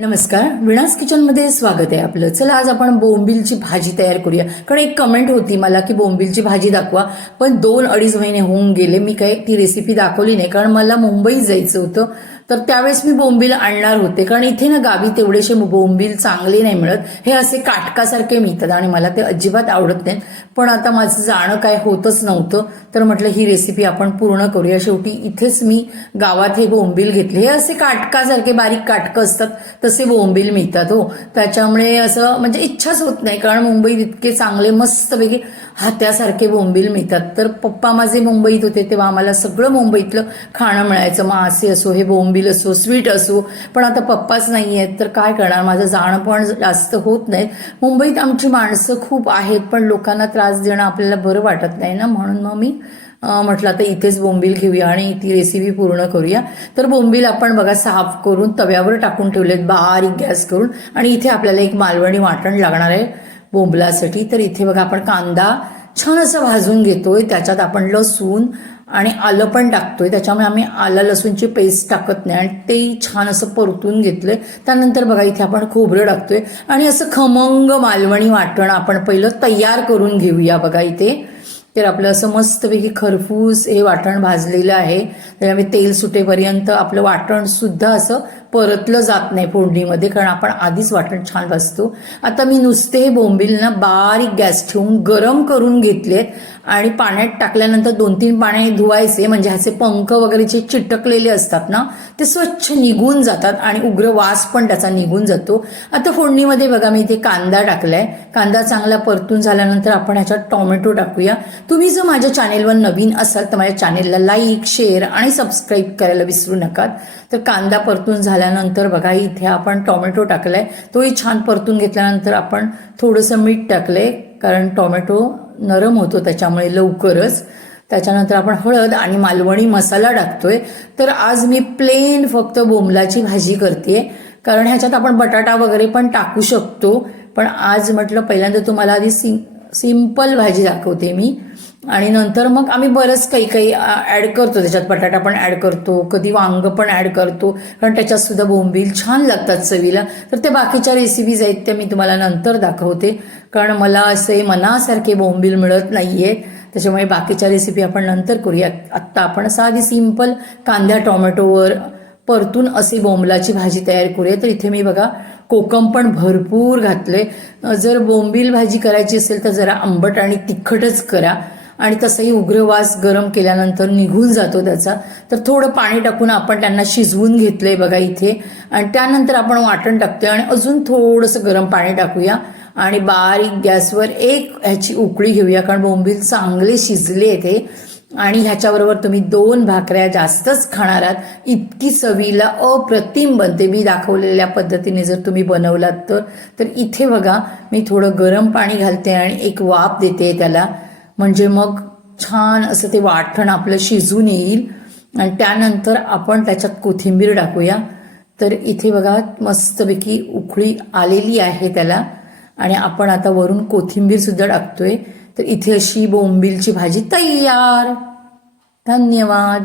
नमस्कार, विणास किचनमध्ये स्वागत आहे आपलं. चला आज आपण बोंबीलची भाजी तयार करूया. कारण एक कमेंट होती मला की बोंबीलची भाजी दाखवा, पण 2-2.5 महिने होऊन गेले मी काही ती रेसिपी दाखवली नाही. कारण मला मुंबईत जायचं होतं, तर त्यावेळेस मी बोंबील आणणार होते. कारण इथे ना गावी तेवढेसे बोंबील चांगले नाही मिळत, हे असे काटकासारखे मिळतात आणि मला ते अजिबात आवडत नाहीत. पण आता माझं जाणं काय होतच नव्हतं, तर म्हटलं ही रेसिपी आपण पूर्ण करूया. शेवटी इथेच मी गावात हे बोंबील घेतले. हे असे काटकासारखे बारीक काटकं असतात तसे बोंबील मिळतात हो. त्याच्यामुळे असं म्हणजे इच्छाच होत नाही, कारण मुंबईत इतके चांगले मस्तपैकी हात्यासारखे बोंबील मिळतात. तर पप्पा माझे मुंबईत होते तेव्हा आम्हाला सगळं मुंबईतलं खाणं मिळायचं. मासे असो, हे बोंबील असो, स्वीट असो. पण आता पप्पाच नाही आहेत, तर काय करणार, माझं जाणं पण जास्त होत नाही. मुंबईत आमची माणसं खूप आहेत, पण लोकांना त्रास देणं आपल्याला बरं वाटत नाही ना, म्हणून मग मी म्हटलं आता इथेच बोंबील घेऊया आणि ती रेसिपी पूर्ण करूया. तर बोंबील आपण बघा साफ करून तव्यावर टाकून ठेवलेत बारीक गॅस करून. आणि इथे आपल्याला एक मालवणी वाटण लागणार आहे बोंबलासाठी. तर इथे बघा आपण कांदा छान असं भाजून घेतोय, त्याच्यात आपण लसूण आणि आलं पण टाकतोय. त्याच्यामुळे आम्ही आलं लसूणची पेस्ट टाकत नाही आणि ते छान असं परतून घेतलंय. त्यानंतर बघा इथे आपण खोबरं टाकतोय आणि असं खमंग मालवणी वाटण आपण पहिलं तयार करून घेऊया. बघा इथे तर आपलं असं मस्तपैकी खरपूस हे वाटण भाजलेलं आहे. त्याच्यामुळे तेल सुटेपर्यंत आपलं वाटण सुद्धा असं परतलं जात नाही फोडणीमध्ये, कारण आपण आधीच वाटण छान भाजतो. आता मी नुसते हे बोंबील ना बारीक गॅस ठेवून गरम करून घेतलेत आणि पाण्यात टाकल्यानंतर 2-3 पाणी धुवायचे, म्हणजे ह्याचे पंख वगैरे जे चिटकलेले असतात ना ते स्वच्छ निघून जातात आणि उग्र वास पण त्याचा निघून जातो. आता फोडणीमध्ये बघा मी इथे कांदा टाकलाय. कांदा चांगला परतून झाल्यानंतर आपण ह्याच्यात टोमॅटो टाकूया. तुम्ही जर माझ्या चॅनेलवर नवीन असाल तर माझ्या चॅनेलला लाईक, शेअर आणि सबस्क्राईब करायला विसरू नका. तर कांदा परतून झाल्यानंतर बघा इथे आपण टोमॅटो टाकलाय, तोही छान परतून घेतल्यानंतर आपण थोडंसं मीठ टाकलंय, कारण टोमॅटो नरम होतो त्याच्यामुळे लवकरच. त्याच्यानंतर आपण हळद आणि मालवणी मसाला टाकतोय. तर आज मी प्लेन फक्त बोंबलाची भाजी करते, कारण ह्याच्यात आपण बटाटा वगैरे पण टाकू शकतो. पण आज म्हटलं पहिल्यांदा तुम्हाला आधी सिंपल भाजी दाखवते मी, आणि नंतर मग आम्ही बरंच काही काही ॲड करतो. त्याच्यात बटाटा पण ॲड करतो, कधी वांग पण ॲड करतो, कारण त्याच्यात सुद्धा बोंबील छान लागतात चवीला. तर त्या बाकीच्या रेसिपीज आहेत त्या मी तुम्हाला नंतर दाखवते, कारण मला असे मनासारखे बोंबील मिळत नाहीये. त्याच्यामुळे बाकीच्या रेसिपी आपण नंतर करूया. आत्ता आपण साधी सिंपल कांद्या टोमॅटोवर परतून अशी बोंबलाची भाजी तयार करूया. तर इथे मी बघा कोकम पण भरपूर घातले. जर बोंबील भाजी करायची असेल तर जरा आंबट आणि तिखटच करा, आणि तसंही उग्रवास गरम केल्यानंतर निघून जातो त्याचा. तर थोडं पाणी टाकून आपण त्यांना शिजवून घेतलंय बघा इथे, आणि त्यानंतर आपण वाटण टाकतोय आणि अजून थोडंसं गरम पाणी टाकूया आणि बारीक गॅसवर एक ह्याची उकळी घेऊया, कारण बोंबील चांगले शिजले ते. आणि ह्याच्याबरोबर तुम्ही 2 भाकऱ्या जास्तच खाणार आहात, इतकी चवीला अप्रतिम बनते. मी दाखवलेल्या पद्धतीने जर तुम्ही बनवलात तर इथे बघा मी थोडं गरम पाणी घालते आणि एक वाफ देते त्याला, म्हणजे मग छान असं ते वाटण आपलं शिजून येईल. आणि त्यानंतर आपण त्याच्यात कोथिंबीर टाकूया. तर इथे बघा मस्तपैकी उकळी आलेली आहे त्याला, आणि आपण आता वरून कोथिंबीर सुद्धा टाकतोय. तर इथे अशी बोंबीलची भाजी तयार. धन्यवाद.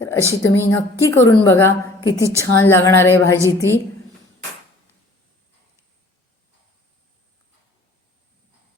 तर अशी तुम्ही नक्की करून बघा, किती छान लागणार आहे भाजी ती.